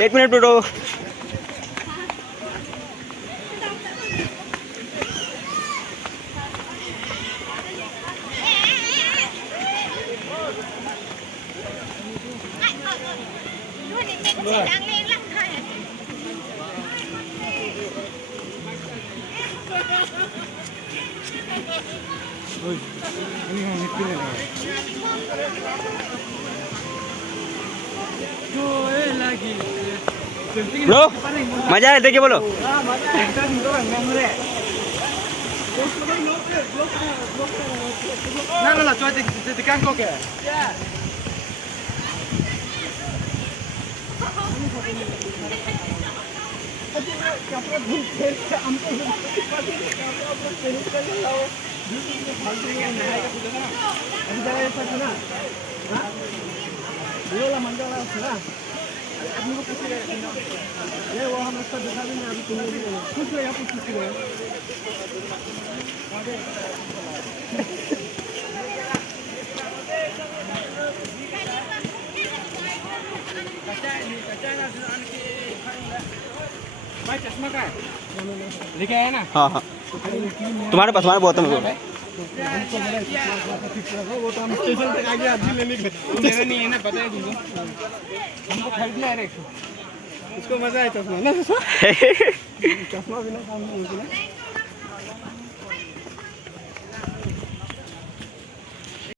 एक minute bro. Bro मजा है देखिए बोलो। ना चुकी क्या को क्या ये वो हम उसका दिखा देंगे अभी तुम लोग कुछ नहीं आप कुछ नहीं भाई चश्मा का है लेके आया ना। हाँ हाँ तुम्हारे पास बहुत है मेरे वो तो हम स्टेशन तक आगे आज ही लेने गए मेरा नहीं है ना पता है तुमको हमको खरीदना है इसको मजा है चश्मा ना चश्मा बिना काम नहीं होता।